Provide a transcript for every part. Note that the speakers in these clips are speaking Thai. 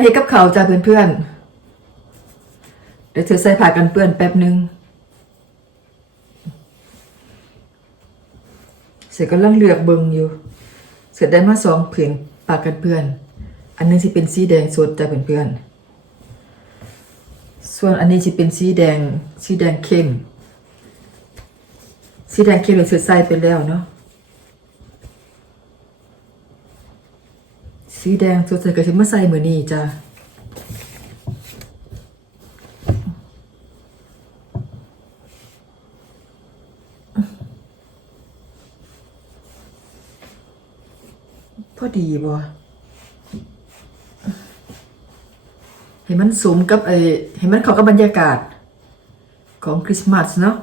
มาเฮ็ดกับเขาจ้าเพื่อนๆ เดี๋ยวเธอใส่ผ้ากันเปื้อนแป๊บหนึ่งเสร็จก็ลังเลือกเบิงอยู่ เสร็จได้มาสองผืนปากกันเปื้อน อันหนึงสิเป็นสีแดงสดจ้าเพื่อนๆ ส่วนอันนี้สิเป็นสีแดงสีแดงเข้ม สีแดงเข้มเราเสร็จใส่ไปแล้วเนาะ สีแดงสดใสก็สิมาใส่มื้อนี้จ้าพอดีบ่เห็นมันสมกับไอเห็นมันเข้ากับบรรยากาศของคริสต์มาสเนาะ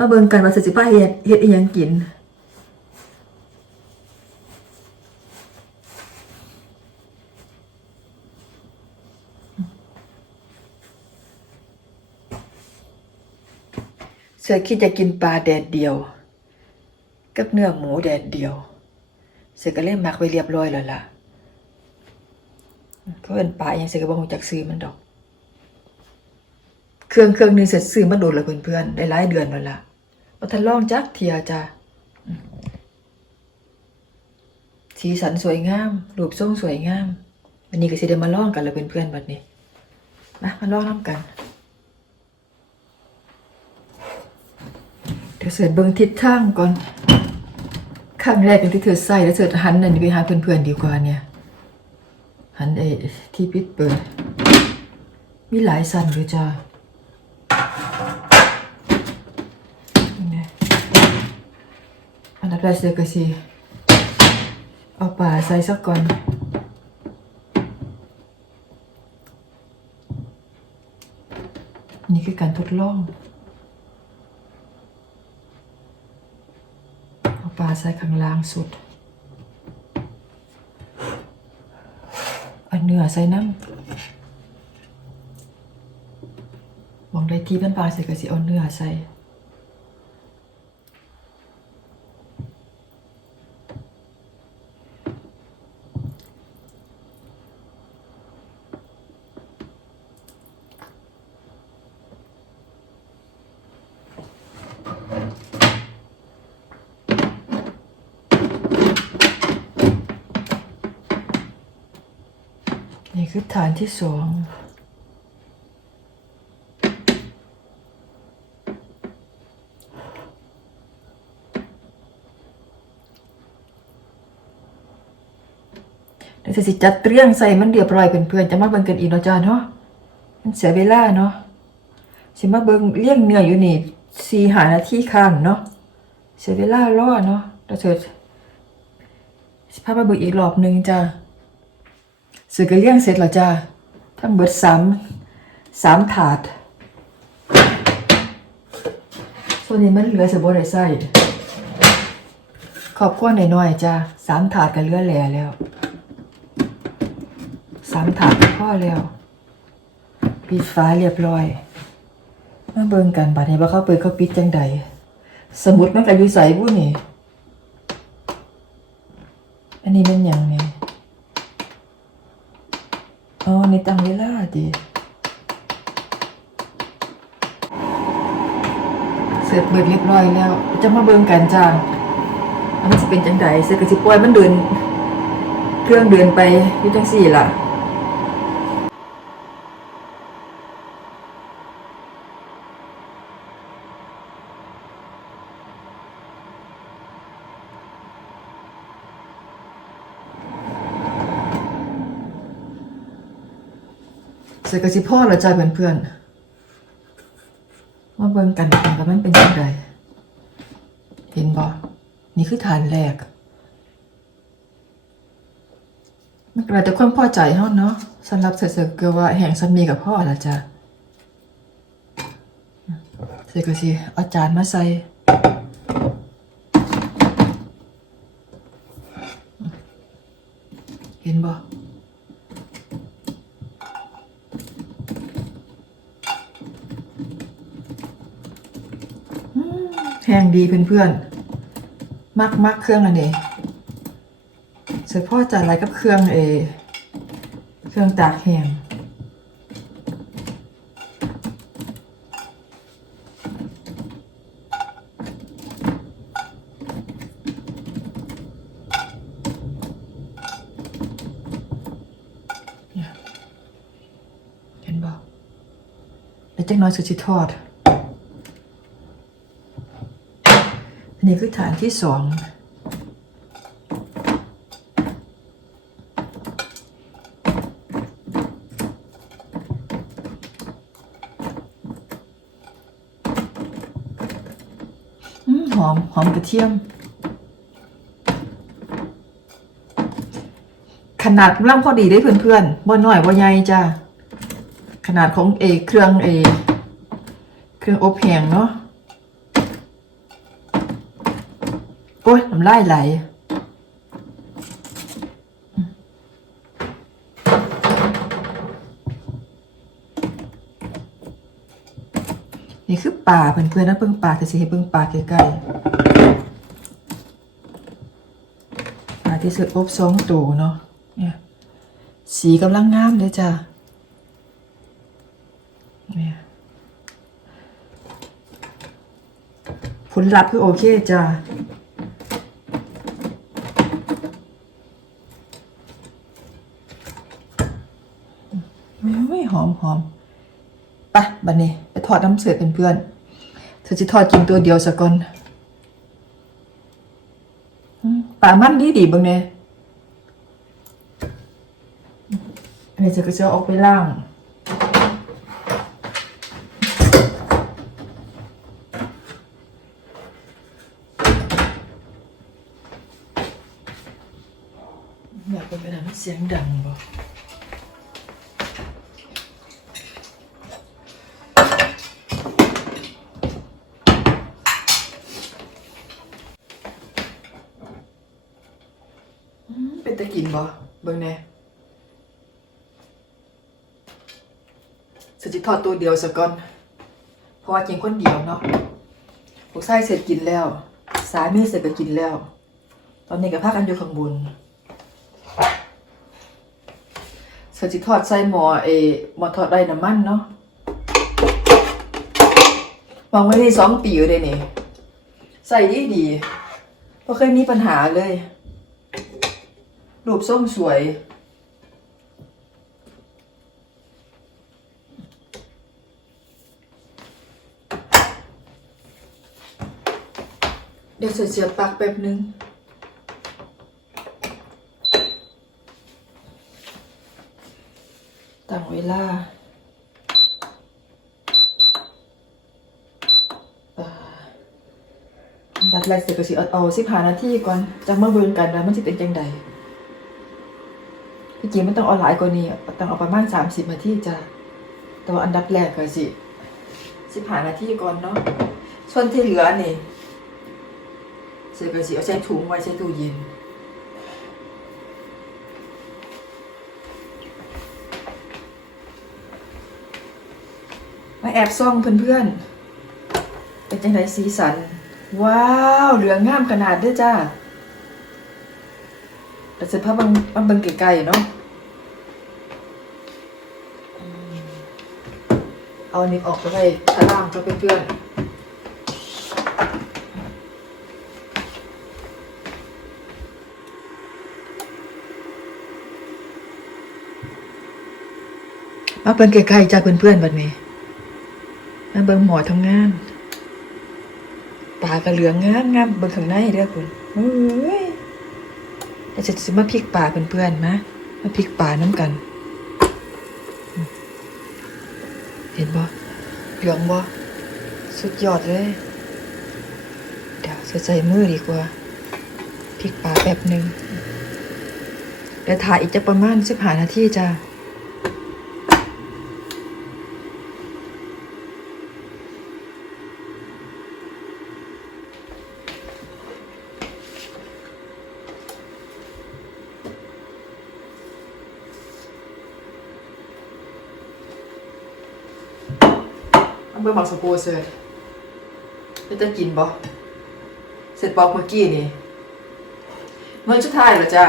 มาเบิ่งกันว่าสิสิพาเฮ็ดเฮ็ดอีหยังกิน เสือคิดจะกินปลาแดดเดียว กับเนื้อหมูแดดเดียว เสือก็เล่มมักไว้เรียบร้อยแล้วล่ะก็เป็นปลาอย่างเสือก็บ่ฮู้จักซื้อมันดอกเครื่องเครื่องนึงเสร็จซื้อมาโดนล้วเพื่อนๆได้หลายเดือนแล้วล่ะ บ่ทันลองจักเทียจ้ะสีสันสวยงาม รูปทรงสวยงาม วันนี้ก็สิได้มาลองกันแล้วเพื่อนๆบัดนี้ มามาลองนํกัน เดี๋ยวเสิร์ชเบิ่งทิศทางก่อนครั้งแรกที่เธอใส่แล้วเสิร์ชหันนั่นไปหาเพื่อนๆดีกว่าเนี่ย หันไอ้ที่ปิดเปิด มีหลายสันอยู่จ้านี่นะอัน ดับแรกเสิร์ชก็สิเอาป่าใส่สักก่อนนี่คือการทดลอง เอาปลาใส่ข้างล่างสุด เอาเนื้อใส่น้ำหวังได้ที่เป็นปลาใส่กระสิเอาเนื้อใส่ คือฐานที่สองเดี๋ยวสิจัดเตรียงใส่มันเรียบร้อยเป็นเพื่อนจะมาเบิ่งกันอีกเนาะจ้าเนาะมันเสียเวลาเนาะสิมาเบิ่งเลี้ยงเนื้ออยู่นี่สี่หานาทีข้างเนาะเสียเวลารอเนาะเดี๋ยวเธอสิพามาเบิ่งอีกรอบหนึงจ้า สื่อก็เลี้ยงเสร็จแล้วจ้าทั้งเบิดสามสามถาด ส่วนนี้มันเหลือสบได้ใส่ขอบคุณหน่อยๆจ้าสามถาดก็เหลือแหล่แล้วสามถาดก็พอแล้วปิดฟ้าเรียบร้อยมาเบิ่งกันบัดนี้ว่าเขาเปิดเขาปิดจังใดสมุดมันก็อยู่ใส่บุ้นี่อันนี้เป็นยังเนี่ อ๋อในตังเวลาดิเสร็จเบิดเรียบร้อยแล้วจะมาเบิ่งกันจ้าอันมันจะเป็นจังไดเสร็จก็สิปล่อยมันเดิน เครื่องเดินไปยู่จังสี่ล่ะ เสกสิพ่อล้วจ้าเพื่อนๆมาเบิ่งกันว่ามันเป็นยังไงเห็นบ่นี่คือฐานแรกมันก็แล้วแต่ความพอใจเฮาเนาะสำหรับเสร็จๆก็ว่าแห่งสามีกับพ่อละจ้ะเสกสิอาจานมาใส่ เห็นบ่ แพง ดีเพื่อนๆมักมักเครื่องอันนี้ร็จพ่อจัดอะไรกับเครื่องเอ เครื่องตากแห้งเนี่ยเห็นบ่ไอ้จักหน้อยสุดสิทอด อั นนี้คือฐานที่สองอหอม หอมกระเทียม ขนาดร่างพอดีได้เพื่อนๆบ่น้อยบ่ใหญ่จ้าขนาดของเอเครื่องเอเครื่องอบแห้งเนาะ โอ้ยน้ำลายไหลนี่คือป่าเพื่อนๆนะเบิ่งป่าแต่สิให้เบิ่งป่าใกล้ๆป่าที่สุดอบสองตัวเนาะเนี่ยสีกำลังงามเลยจ้ะเนี่ยผลลัพธ์คือโอเคจ้ะ ไม่หอมหอมปะบันนี้ ไปทอดน้ำเสือเป็นเพื่อนเธอจะทอดกินตัวเดียวสักก่อนปลามันดีดีบ้างเนี่ยอันนี้จะก็จะออกไปล่างอยากเป็นขนเสียงดังบ่ เป็นตะกินบ่เบิ่งแหน่ สจิทอดตัวเดียวซะก่อนเพราะว่ากินคนเดียวเนาะพวกไส้เสร็จกินแล้ว สามีเสร็จก็กินแล้ว ตอนนี้ก็พักกันอยู่ข้างบนสจิทอดใส่หม้อเอหม้อทอดไร้น้ำมันเนาะวางไว้ได้สองปีอยู่เลยนี่ใส่ดีดีๆบ่เคยมีปัญหาเลย รูปส้มสวย เดี๋ยเสียบปลักแป๊บนึงตั้งเวลาดัดแรกเสร็จก็สิเอาเอสิบหานาทีก่อนจะมาเบิ่งกันว่ามันสิเป็นจังใดที่จริงมันต้องเอาหลายกว่านี้ต้องเอาประมาณสามสิบนาทีจ้ะแต่ว่าอันดับแรกก็สิสิบหานาทีก่อนเนาะส่วนที่เหลือนี่ เสร็จก็สิเอาใส่ถุงไว้ใส่ตู้เย็นมาแอบซ่องเพื่อนๆ เป็นจังไดสีสัน ว้าว เหลืองงามขนาดด้วยจ้าแต่เสร็จภาพบางบางเบิงไกลๆเนาะเอาอันนี้ออกไปไว้ข้างล่างก็เพื่อนๆ มาเบิ่งไกลๆจ้าเพื่อนๆบัดนี้มาเบิ่งหมอทำงานปากระเหลืองงามงามเบิ่งข้างในเด้อคุณเฮ้ยเดี๋ยวจะซื้อมาพริกป่าเพื่อนๆมามาพริกป่าน้ำกัน เห็นบ่เหลืองบ่สุดยอดเลย เดี๋ยวจะใส่มือดีกว่าพริกป่าแบบหนึ่งเดี๋ยวถ่ายอีกจะประมาณสิบหานาทีจ้า เอาเบอร์หมักสปูเสร็จแล้วจะกินบ่เสร็จบอกเมื่อกี้นี่เมื่อชุดท้ายเหรอจ้า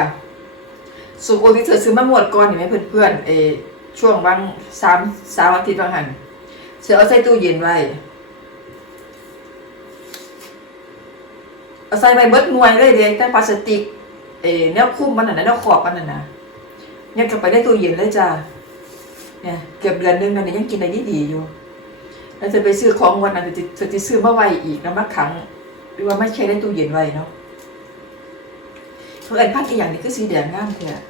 สูบโอที่เธอซื้อมาหมดก่อนเห็นไหมเพื่อนๆเอช่วงบางสามสามอาทิตย์บางหันเธอเอาใส่ตู้เย็นไว้เอาใส่ใบเบิดหน่วยเลยเด็กแต่พลาสติกเออแนวคุ้มมันน่ะนะแนวขอบมันน่ะนะเนี่ยกลับไปได้ตู้เย็นเลยจ้าเนี่ยเกือบเดือนนึงแล้วเนี่ยยังกินอะไรดีๆอยู่ แล้วจะไปซื้อของวันนั้นจะจะจะซื้อมาไว้อีกแล้วมาขัง หรือว่าไม่ใช่ได้ตู้เย็นไว้เนาะเพื่อนพักอีกอย่างนึงคือสีแดงงามเถอะ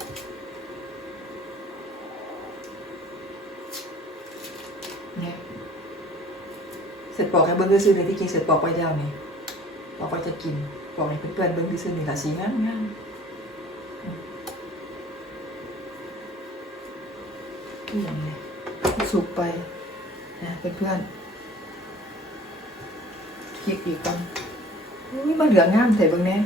เนี่ยเสร็จปอกให้เบิ้งซื้อเลยที่กินเสร็จปอกไว้แล้วนี่ปอกไว้จะกินปอกให้เพื่อนๆเบิ้งซื้อนี่ละสีงามงามอย่างนี้สุกไปนะเพื่อนๆ คลิกอีกกันอุ้ยมาเหลืองงามแต่เบางแน่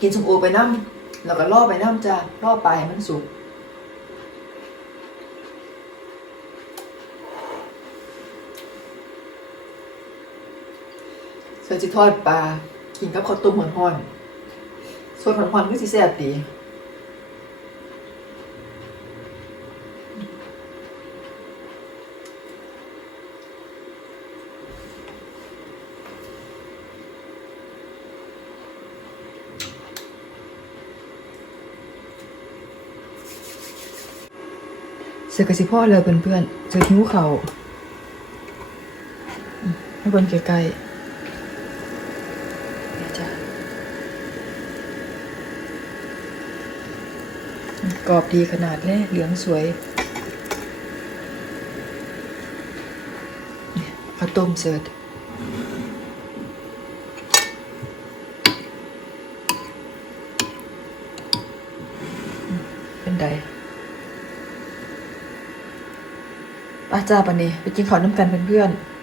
กินสมโอไปน้ำแล้วก็ล่อไปน้ำจ้าล่อไปให้มันสุก เสือจิทอดปลากินกับข้าวต้มห่อนๆส่วนห่อนๆก็สิแซ่บดีเสือกสิพ่อเลยเพื่อนๆเสือหิวเขาให้เบิ่งใกล้ๆ นี่จ้ะ กรอบดีขนาดเลยเหลืองสวยเนี่ยข้าต้มเสิร์ฟอืมเป็นไดป้าจ้าปะนี่ไปกินข้าวน้ำกันเพื่อนๆ